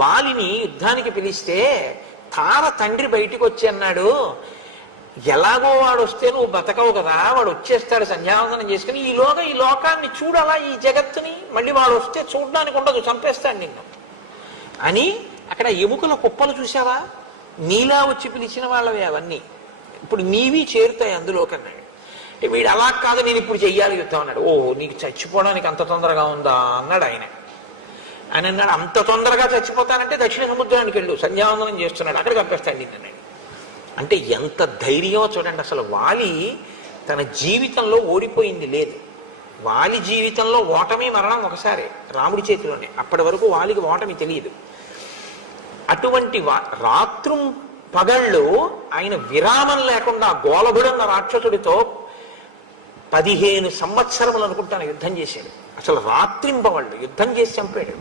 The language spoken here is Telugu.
వాలిని యుద్ధానికి పిలిస్తే తార తండ్రి బయటికి వచ్చి అన్నాడు, ఎలాగో వాడు వస్తే నువ్వు బతకవు కదా, వాడు వచ్చేస్తాడు సంధ్యావందనం చేసుకుని, ఈలోగా ఈ లోకాన్ని చూడాలా, ఈ జగత్తుని, మళ్ళీ వాడు వస్తే చూడడానికి ఉండదు, చంపేస్తాడు నిన్ను అని. అక్కడ ఎముకల కుప్పలు చూసావా, నీలా వచ్చి పిలిచిన వాళ్ళవి అవన్నీ, ఇప్పుడు నీవి చేరుతాయి అందులోకన్నాడు. వీడు అలా కాదు, నేను ఇప్పుడు చెయ్యాలి యుద్ధం అన్నాడు. ఓ నీకు చచ్చిపోవడానికి అంత తొందరగా ఉందా అన్నాడు ఆయన. ఆయన అన్నాడు, అంత తొందరగా చచ్చిపోతానంటే దక్షిణ సముద్రానికి వెళ్ళు, సంధ్యావందనం చేస్తున్నాడు, అక్కడ చంపేస్తాడు నిన్నన్నాడు. అంటే ఎంత ధైర్యమో చూడండి. అసలు వాలి తన జీవితంలో ఓడిపోయింది లేదు. వాలి జీవితంలో ఓటమి మరణం ఒకసారి రాముడి చేతిలోనే, అప్పటి వరకు వాలికి ఓటమి తెలియదు. అటువంటి రాత్రు పగళ్ళు ఆయన విరామం లేకుండా గోలభుడన్న రాక్షసుడితో 15 సంవత్సరములు అనుకుంటాను యుద్ధం చేశాడు. అసలు రాత్రింపవాళ్ళు యుద్ధం చేసి చంపాడు.